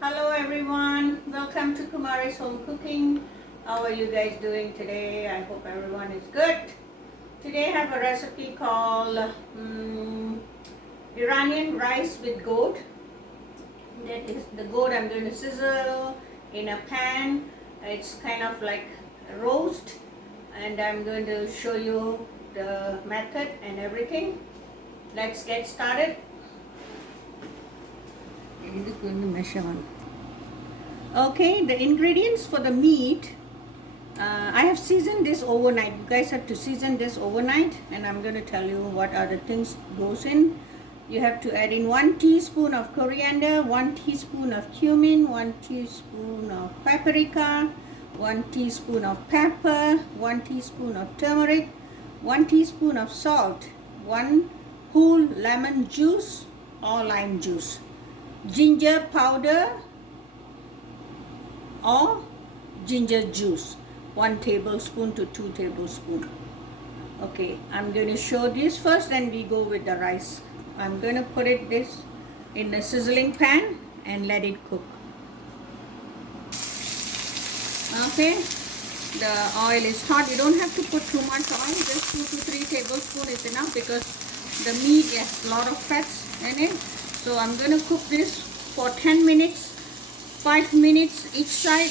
Hello everyone, welcome to Kumari's Home Cooking. How are you guys doing today? I hope everyone is good. Today I have a recipe called Iranian rice with goat. That is the goat I'm going to sizzle in a pan. It's kind of like a roast, and I'm going to show you the method and everything. Let's get started. Okay, the ingredients for the meat. I have seasoned this overnight. You guys have to season this overnight, and I'm going to tell you what are the things goes in. You have to add in 1 teaspoon of coriander, 1 teaspoon of cumin, 1 teaspoon of paprika, 1 teaspoon of pepper, 1 teaspoon of turmeric, 1 teaspoon of salt, 1 whole lemon juice or lime juice, ginger powder or ginger juice, 1 tablespoon to 2 tablespoons. Okay, I'm going to show this first, then we go with the rice. I'm going to put this in a sizzling pan and let it cook. Okay, the oil is hot. You don't have to put too much oil, just 2 to 3 tablespoons is enough because the meat has a lot of fats in it. So I'm going to cook this for 10 minutes, 5 minutes each side,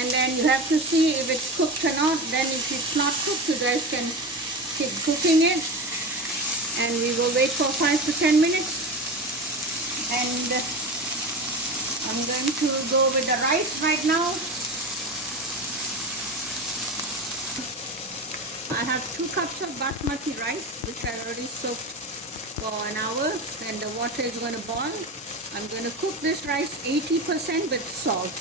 and then you have to see if it's cooked or not. Then if it's not cooked, you guys can keep cooking it, and we will wait for 5 to 10 minutes. And I'm going to go with the rice right now. I have 2 cups of basmati rice, which I already soaked for an hour, and the water is going to boil. I'm going to cook this rice 80% with salt.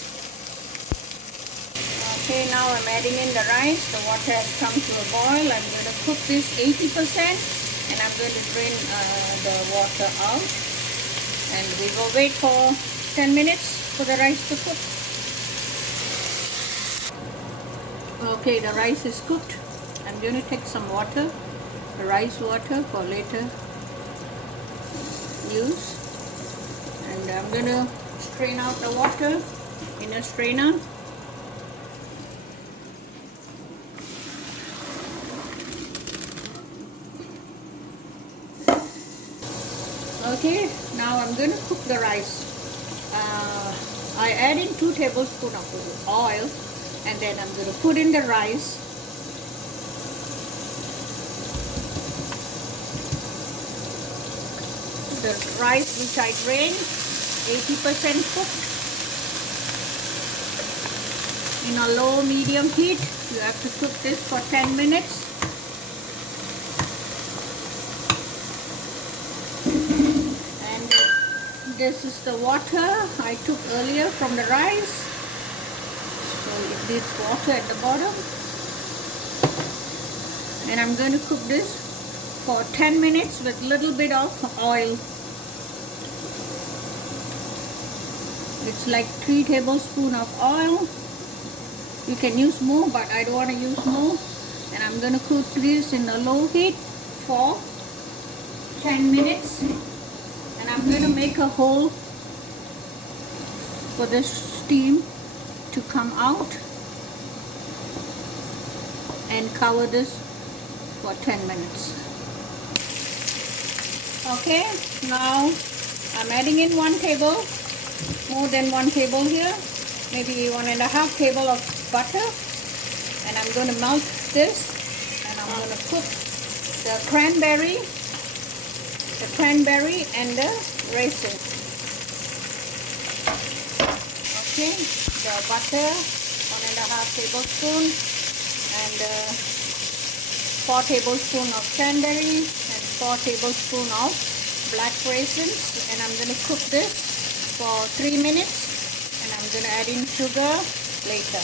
Okay, now I'm adding in the rice. The water has come to a boil. I'm going to cook this 80%, and I'm going to drain the water out. And we will wait for 10 minutes for the rice to cook. Okay, the rice is cooked. I'm going to take some water, the rice water for later use. And I'm going to strain out the water in a strainer. Okay, now I'm going to cook the rice. I add in 2 tablespoons of oil, and then I'm going to put in the rice. The rice which I drained, 80% cooked, in a low medium heat. You have to cook this for 10 minutes. And this is the water I took earlier from the rice. So it needs water at the bottom. And I'm going to cook this for 10 minutes with little bit of oil. It's like 3 tablespoons of oil. You can use more, but I don't want to use more. And I'm going to cook this in a low heat for 10 minutes. And I'm going to make a hole for the steam to come out and cover this for 10 minutes. Okay, now I'm adding in 1 table, more than 1 table here, maybe 1.5 table of butter, and I'm going to melt this, and I'm going to cook the cranberry and the raisins. Okay, the butter, 1.5 tablespoon, and 4 tablespoons of cranberry and 4 tablespoons of black raisins, and I'm going to cook this for 3 minutes, and I'm going to add in sugar later.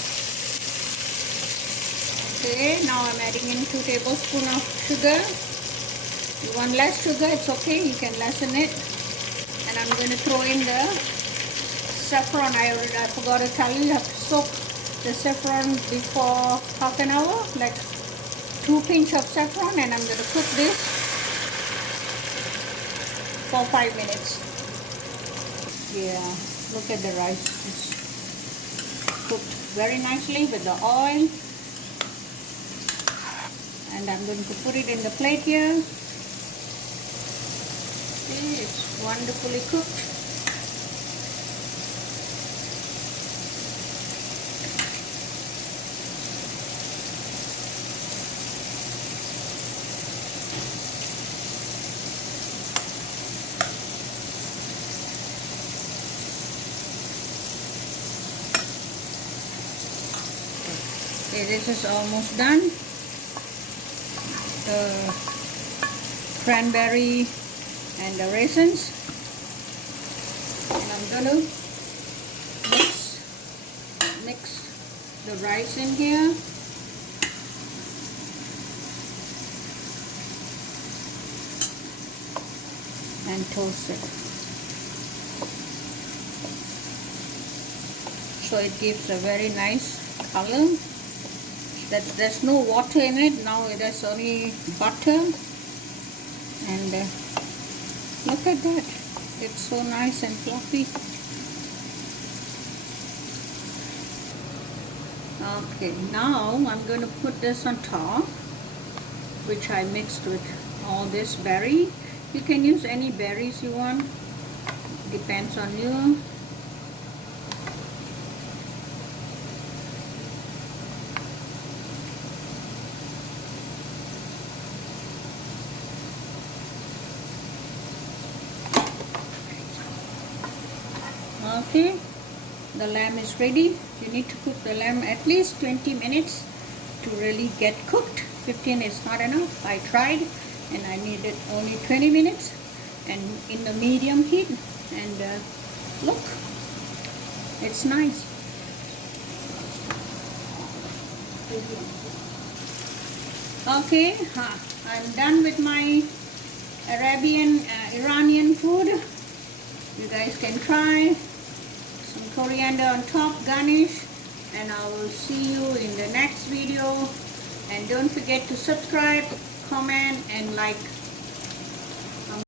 Okay, now I'm adding in 2 tablespoons of sugar. You want less sugar, it's okay, you can lessen it. And I'm going to throw in the saffron. I forgot to tell you, you have to soak the saffron before half an hour, like 2 pinch of saffron, and I'm going to cook this for 5 minutes. Yeah, look at the rice. It's cooked very nicely with the oil. And I'm going to put it in the plate here. See, it's wonderfully cooked. Okay, this is almost done. The cranberry and the raisins. And I'm gonna mix the rice in here. And toast it. So it gives a very nice color. There's no water in it now. There's only butter, and look at that. It's so nice and fluffy. Okay, now I'm going to put this on top, which I mixed with all this berry. You can use any berries you want. Depends on you. Okay, the lamb is ready. You need to cook the lamb at least 20 minutes to really get cooked. 15 is not enough. I tried and I needed only 20 minutes and in the medium heat. And look, it's nice. Okay, I'm done with my Iranian food. You guys can try. Some coriander on top, garnish, and I will see you in the next video. And don't forget to subscribe, comment, and like.